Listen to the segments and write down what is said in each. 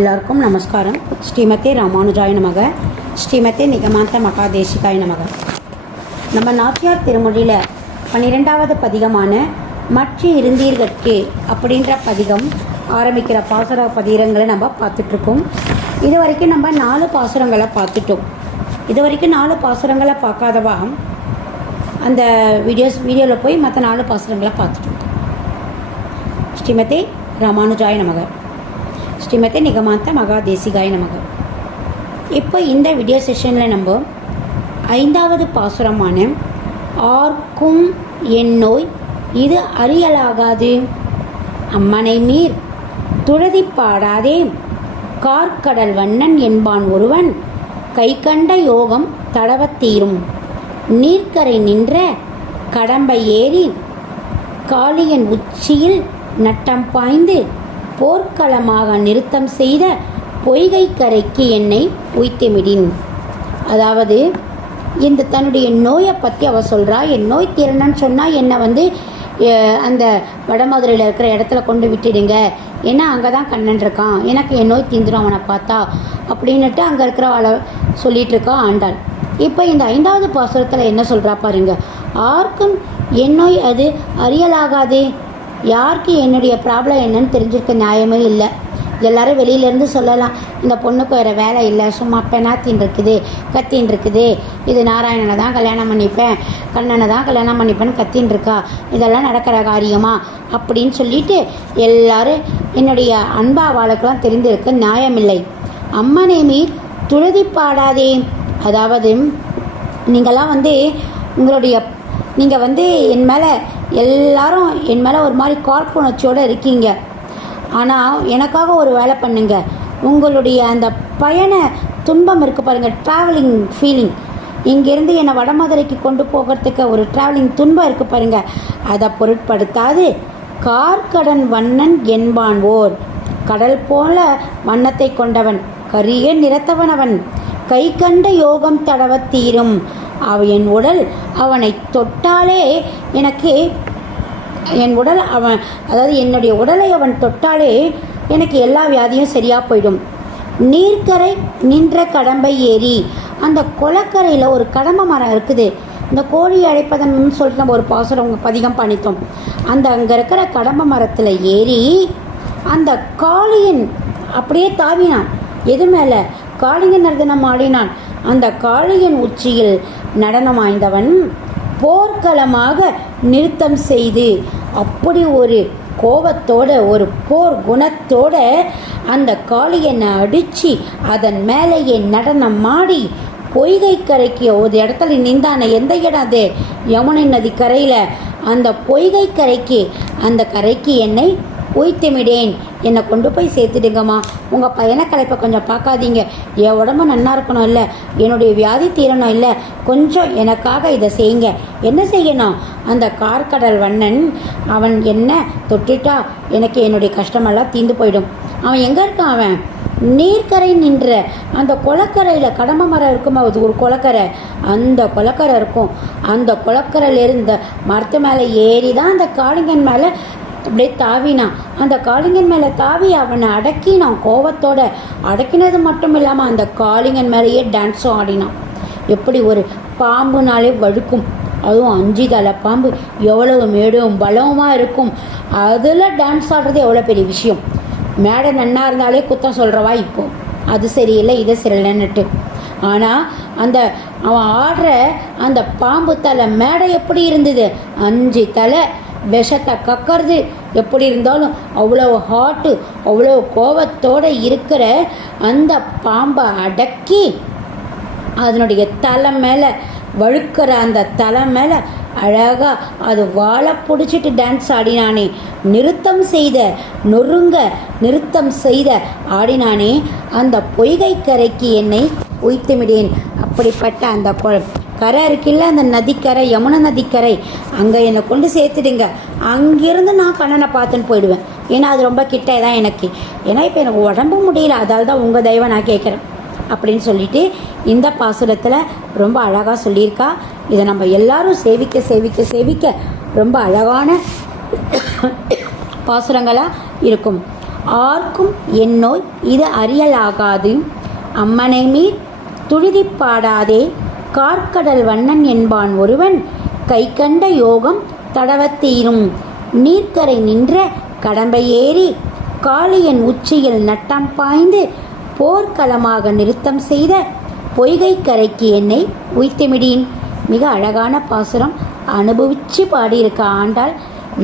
எல்லாருக்கும் நமஸ்காரம். ஸ்ரீமதே ராமானுஜாய நமக. ஸ்ரீமதே நிகமாந்த மகாதேசிகாய நமக. நம்ம நாச்சியார் திருமொழியில் பன்னிரெண்டாவது பதிகமான மற்ற இருந்தீர்கட்கு அப்படின்ற பதிகம் ஆரம்பிக்கிற பாசுர பதிகங்களை நம்ம பார்த்துட்ருக்கோம். இது வரைக்கும் நம்ம நாலு பாசுரங்களை பார்த்துட்டோம். இது வரைக்கும் நாலு பாசுரங்களை பார்க்காதவா? அந்த வீடியோஸ் வீடியோவில் போய் மற்ற நாலு பாசுரங்களை பார்த்துட்டோம். ஸ்ரீமதே ராமானுஜாய நமக. ஸ்ரீமதி நிகமாந்த மகாதேசிகாய நமக. இப்போ இந்த வீடியோ செஷனில் நம்ம ஐந்தாவது பாசுரமான ஆர்க்கும் என் நோய் இது அறியலாகாது. அம்மனை மீர் துழதி பாடாதே. கார்க்கடல் வண்ணன் என்பான் ஒருவன் கை கண்ட யோகம் தடவத் தீரும். நீர்க்கரை நின்ற கடம்பை ஏறி காளியன் உச்சியில் நட்டம் பாய்ந்து போர்க்களமாக நிறுத்தம் செய்த பொய்கை கரைக்கு என்னை உய்த்துமிடின். அதாவது இந்த தன்னுடைய நோயை பற்றி அவள் சொல்கிறா என் நோய் தீரணும்னு சொன்னால் என்னை வந்து அந்த வடமதுரையில் இருக்கிற இடத்துல கொண்டு விட்டுடுங்க. ஏன்னா அங்கே தான் கண்ணன் இருக்கான். எனக்கு என் நோய் தீந்துடும் அவனை பார்த்தா. அப்படின்னுட்டு அங்கே இருக்கிறவளை சொல்லிகிட்டு இருக்கா ஆண்டாள். இப்போ இந்த ஐந்தாவது பாசுரத்தில் என்ன சொல்கிறா பாருங்க. ஆர்க்கும் என் நோய் அது அறியலாகாதே. யாருக்கு என்னுடைய ப்ராப்ளம் என்னன்னு தெரிஞ்சிருக்க நியாயமே இல்லை. எல்லாரும் வெளியிலேருந்து சொல்லலாம் இந்த பொண்ணுக்கு வேறு வேலை இல்லை சும்மா பெனாத்தின் இருக்குது கத்தின் இருக்குது இது நாராயணனை தான் கல்யாணம் பண்ணிப்பேன் கண்ணனை தான் கல்யாணம் பண்ணிப்பேன்னு கத்தின் இருக்கா இதெல்லாம் நடக்கிற காரியமா அப்படின்னு சொல்லிட்டு எல்லாரும் என்னுடைய அன்பா வாழ்க்கெல்லாம் தெரிந்திருக்க நியாயமில்லை. அம்மனை மீர் துழுதி பாடாதே. அதாவது நீங்களாம் வந்து உங்களுடைய நீங்கள் வந்து என் மேலே எல்லாரும் என் மேலே ஒரு மாதிரி காழ்ப்புணர்ச்சியோடு இருக்கீங்க. ஆனால் எனக்காக ஒரு வேலை பண்ணுங்க. உங்களுடைய அந்த பயண துன்பம் இருக்குது பாருங்கள் ட்ராவலிங் ஃபீலிங் இங்கேருந்து என்னை வடமதுரைக்கு கொண்டு போகிறதுக்கு ஒரு ட்ராவலிங் துன்பம் இருக்குது பாருங்கள் அதை பொருட்படுத்தாது. கார்கடன் வண்ணன் என்பான் ஓர். கடல் போல வண்ணத்தை கொண்டவன் கரிய நிறத்தவனவன். கை கண்ட யோகம் தடவ தீரும். அவ என் உடல் அவனை தொட்டாலே எனக்கு என் உடல் அவன் அதாவது என்னுடைய உடலை அவன் தொட்டாலே எனக்கு எல்லா வியாதியும் சரியாக போயிடும். நீர்க்கரை நின்ற கடம்பை ஏறி அந்த குளக்கரையில் ஒரு கடம்பை மரம் இருக்குது. இந்த கோழி அழைப்பதன் சொல்லிட்டு நம்ம ஒரு பாசுரம் பதிகம் பண்ணித்தோம். அந்த அங்கே இருக்கிற கடம்ப மரத்தில் ஏறி அந்த காளியின் அப்படியே தாவினான். எது மேலே? காளிங்க நர்தனம் ஆடினான். அந்த காளையின் உச்சியில் நடனமாய்ந்தவன் போர்க்களமாக நிறுத்தம் செய்து அப்படி ஒரு கோபத்தோட ஒரு போர் குணத்தோட அந்த காளியனை அடித்து அதன் மேலேயே நடனம் ஆடி பொய்கை கரைக்கு ஒரு இடத்துல நின்றான எந்த இடம் அது? யமுனை நதி கரையில் அந்த பொய்கை கரைக்கு அந்த கரைக்கு என்னை உய்த்துமிடேன் என்னை கொண்டு போய் சேர்த்துடுங்கம்மா. உங்கள் பயண கலைப்பை கொஞ்சம் பார்க்காதீங்க. என் உடம்பு நன்னா இருக்கணும் இல்லை. என்னுடைய வியாதி தீரணும் இல்லை. கொஞ்சம் எனக்காக இதை செய்யுங்க. என்ன செய்யணும்? அந்த கார்கடல் வண்ணன் அவன் என்ன தொட்டுட்டா எனக்கு என்னுடைய கஷ்டமெல்லாம் தீந்து போயிடும். அவன் எங்கே இருக்கான் அவன்? நீர்க்கரை நின்ற அந்த குளக்கரையில் கடம்ப மரம் இருக்கும். அது ஒரு குளக்கரை. அந்த குளக்கரை இருக்கும். அந்த குளக்கரையிலேருந்து மரத்து மேலே ஏறி தான் அந்த காளிங்கன் மேலே அப்படியே தாவினான் அந்த காளிங்கன் மேலே தாவி அவனை அடக்கினான் கோவத்தோட அடக்கினது மட்டும் இல்லாமல் அந்த காளிங்கன் மேலேயே டான்ஸும் ஆடினான். எப்படி ஒரு பாம்புனாலே வழுக்கும். அதுவும் அஞ்சு தலை பாம்பு எவ்வளவு மேடும் பலவுமாக இருக்கும். அதில் டான்ஸ் ஆடுறது எவ்வளோ பெரிய விஷயம். மேடை நன்னா இருந்தாலே குத்தம் சொல்கிறவா இப்போ? அது சரியில்லை இதை சரியில்லைன்னுட்டு. ஆனால் அந்த அவன் ஆடுற அந்த பாம்பு தலை மேடை எப்படி இருந்தது? அஞ்சு தலை விஷத்தை கக்கறது எப்படி இருந்தாலும் அவ்வளோ ஹாட்டு அவ்வளோ கோவத்தோடு இருக்கிற அந்த பாம்பை அடக்கி அதனுடைய தலை மேலே வழுக்கிற அந்த தலை மேலே அழகாக அது வாழை பிடிச்சிட்டு டான்ஸ் ஆடினானே. நிறுத்தம் செய்த நொறுங்க நிறுத்தம் செய்த ஆடினானே. அந்த பொய்கை கரைக்கு என்னை உய்த்துமிடேன் அப்படிப்பட்ட அந்த கொ- கரை இருக்குல்ல அந்த நதிக்கரை யமுனா நதிக்கரை அங்கே என்னை கொண்டு சேர்த்துடுங்க. அங்கேருந்து நான் கண்ணனை பார்த்துன்னு போயிடுவேன். ஏன்னா அது ரொம்ப கிட்டே தான் எனக்கு. ஏன்னா இப்போ எனக்கு உடம்பு முடியல. அதால் தான் உங்கள் தெய்வம் நான் கேட்குறேன். அப்படின்னு சொல்லிட்டு இந்த பாசுரத்தில் ரொம்ப அழகாக சொல்லியிருக்கா. இதை நம்ம எல்லாரும் சேவிக்க சேவிக்க சேவிக்க ரொம்ப அழகான பாசுரங்களாக இருக்கும். ஆர்க்கும் என்னோய் இது அறியலாகாது. அம்மனை மீர் துழுதி பாடாதே. கார்க்கடல் வண்ணன் என்பான் ஒருவன். கை கண்ட யோகம் தடவத்தீரும். நீர்க்கரை நின்ற கடம்பை ஏறி காளியன் உச்சியில் நட்டம் பாய்ந்து போர்க்களமாக நிறுத்தம் செய்த பொய்கை கரைக்கு என்னை உய்த்துமிடீன். மிக அழகான பாசுரம் அனுபவித்து பாடியிருக்க ஆண்டால்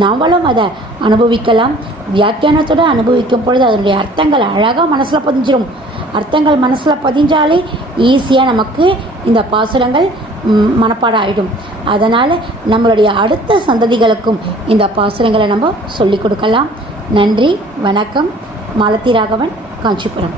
நாமளும் அதை அனுபவிக்கலாம். வியாக்கியானத்தோடு அனுபவிக்கும் பொழுது அதனுடைய அர்த்தங்கள் அழகாக மனசில் பதிஞ்சிரும். அர்த்தங்கள் மனசில் பதிஞ்சாலே ஈஸியாக நமக்கு இந்த பாசுரங்கள் மனப்பாடாயிடும். மனப்பாடம் ஆகிடும் அதனால் நம்மளுடைய அடுத்த சந்ததிகளுக்கும் இந்த பாசுரங்களை நம்ம சொல்லிக் கொடுக்கலாம். நன்றி வணக்கம். மாலதி ராகவன் காஞ்சிபுரம்.